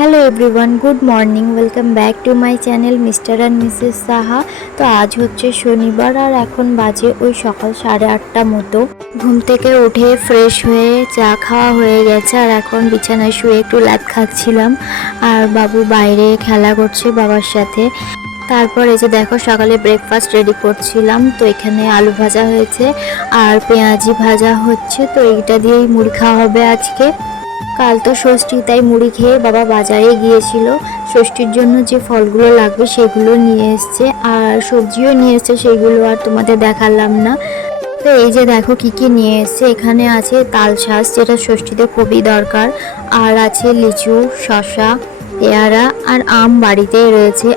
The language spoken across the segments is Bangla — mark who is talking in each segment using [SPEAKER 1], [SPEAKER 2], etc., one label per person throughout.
[SPEAKER 1] Hello everyone good morning welcome back to my channel mister and missus Saha তো আজ হচ্ছে শনিবার আর এখন বাজে ওই সকাল সাড়ে আটটা মতো। ঘুম থেকে উঠে ফ্রেশ হয়ে চা খাওয়া হয়ে গেছে আর এখন বিছানায় শুয়ে একটু ল্যাদ খাচ্ছিলাম। আর বাবু বাইরে খেলা করছে বাবার সাথে। তারপর এই যে দেখো সকালে ব্রেকফাস্ট রেডি করছিলাম, তো এখানে আলু ভাজা হয়েছে আর পেঁয়াজি ভাজা হচ্ছে, তো এইটা দিয়েই মুড়ি খাওয়া হবে আজকে। কাল তো ষষ্ঠী, তাই মুড়ি খেয়ে বাবা বাজারে গিয়েছিল। ষষ্ঠীর জন্য যে ফলগুলো লাগবে সেগুলো নিয়ে এসছে, আর সবজিও নিয়ে এসছে, সেগুলো আর তোমাদের দেখালাম না। তো এই যে দেখো কি কি নিয়ে এসছে, এখানে আছে তাল শাঁস যেটা ষষ্ঠীতে খুবই দরকার, আর আছে লিচু শশা পেয়ারা, আর আম বাড়িতেই রয়েছে।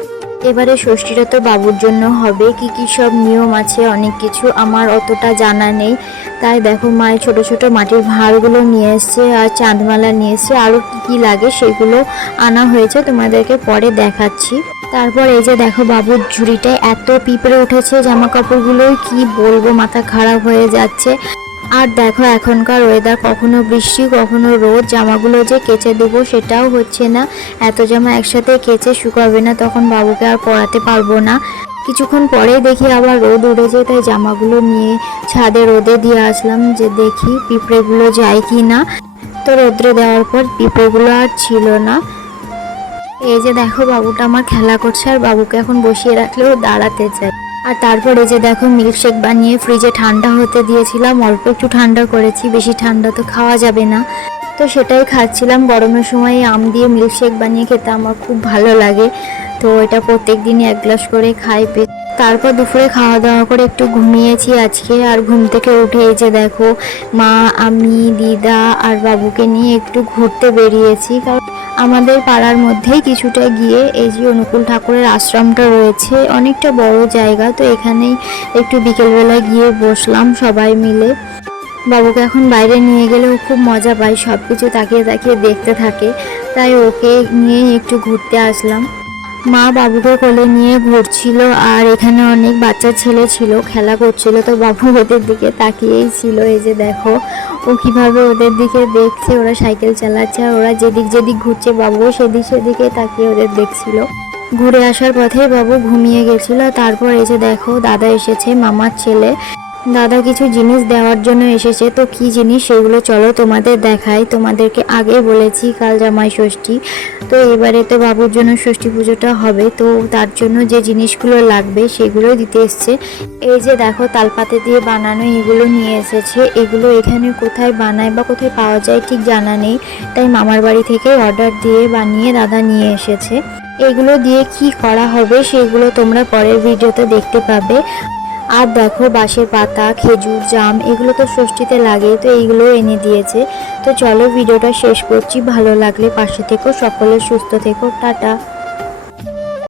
[SPEAKER 1] এবারে ষষ্ঠীটা তো বাবুর জন্য হবে। কি কি সব নিয়ম আছে, অনেক কিছু আমার অতটা জানা নেই। তাই দেখো মায়ের ছোট ছোট মাটির ভাঁড়গুলো নিয়ে এসছে আর চাঁদমালা নিয়ে এসছে। আরও কী কী লাগে সেগুলো আনা হয়েছে, তোমাদেরকে পরে দেখাচ্ছি। তারপর এই যে দেখো বাবুর ঝুড়িটায় এত পিঁপড়ে উঠেছে জামা কাপড়গুলোই কি বলব, মাথা খারাপ হয়ে যাচ্ছে। আর দেখো, এখনকার ওয়েদার কখনো বৃষ্টি, কখনো রোদ, জামাগুলো যে কেচে দেবো সেটাও হচ্ছে না। এত জামা একসাথে কেচে শুকাবে না, তখন বাবুকে আর পরাতে পারব না। কিছুক্ষণ পরে দেখি আবার রোদ উঠেছে, তাই জামাগুলো নিয়ে ছাদে রোদে দিয়ে আসলাম যে দেখি পিঁপড়েগুলো যায় কি না তো রোদ্রে দেওয়ার পর পিঁপড়েগুলো আর ছিল না। এই যে দেখো, বাবুটা আমার খেলা করছে, আর বাবুকে এখন বসিয়ে রাখলেও দাঁড়াতে চায় আর তারপরে যে দেখো মিল্কশেক বানিয়ে ফ্রিজে ঠান্ডা হতে দিয়েছিলাম, অল্প একটু ঠান্ডা করেছি, বেশি ঠান্ডা তো খাওয়া যাবে না। তো সেটাই খাচ্ছিলাম, গরমের সময় আম দিয়ে মিল্কশেক বানিয়ে খেতে আমার খুব ভালো লাগে। তো এটা প্রত্যেক দিনই এক গ্লাস করে খাই পে তারপর দুপুরে খাওয়া দাওয়া করে একটু ঘুমিয়েছি আজকে, আর ঘুম থেকে উঠে যে দেখো, মা, আমি, দিদা আর বাবুকে নিয়ে একটু ঘুরতে বেরিয়েছি। কারণ আমাদের পাড়ার মধ্যেই কিছুটা গিয়ে এই যে অনুকূল ঠাকুরের আশ্রমটা রয়েছে, অনেকটা বড় জায়গা। তো এখানেই একটু বিকেলবেলা গিয়ে বসলাম সবাই মিলে। বাবুকে এখন বাইরে নিয়ে গেলেও খুব মজা পায় সব কিছু তাকিয়ে তাকিয়ে দেখতে থাকে। তাই ওকে নিয়ে একটু ঘুরতে আসলাম। মা বাবুকে কোলে নিয়ে ঘুরছিল আর এখানে অনেক বাচ্চা ছেলে ছিল, খেলা করছিল। তো বাবু ওদের দিকে তাকিয়েই ছিল, এই যে দেখো, ও কীভাবে ওদের দিকে দেখছে, ওরা সাইকেল চালাচ্ছে আর ওরা যেদিক যেদিক ঘুরছে, বাবুও সেদিক সেদিকে তাকিয়ে ওদের দেখছিল। ঘুরে আসার পথে বাবু ঘুমিয়ে গেছিল, তারপর এসে দেখো, দাদা এসেছে, মামার ছেলে। দাদা কিছু জিনিস দেওয়ার জন্য এসেছে, তো কি জিনিস সেগুলো চলো তোমাদের দেখাই। তোমাদেরকে আগে বলেছি কাল জামাই ষষ্ঠী, তো এবারে তো বাবুর জন্য ষষ্ঠী পুজোটা হবে, তো তার জন্য যে জিনিসগুলো লাগবে সেগুলো দিতে এসছে। এই যে দেখো, তালপাতে দিয়ে বানানো এগুলো নিয়ে এসেছে, এগুলো এখানে কোথায় বানায় বা কোথায় পাওয়া যায় ঠিক জানা নেই, তাই মামার বাড়ি থেকে অর্ডার দিয়ে বানিয়ে দাদা নিয়ে এসেছে। এগুলো দিয়ে কি করা হবে সেগুলো তোমরা পরের ভিডিওতে দেখতে পাবে। আর দেখো বাঁশের পাতা, খেজুর, জাম, এগুলো তো ষষ্ঠীতে লাগে তো এইগুলো এনে দিয়েছে। তো চলো ভিডিওটা শেষ করছি। ভালো লাগলে পাশে থেকো, সকলে সুস্থ থেকো, টাটা।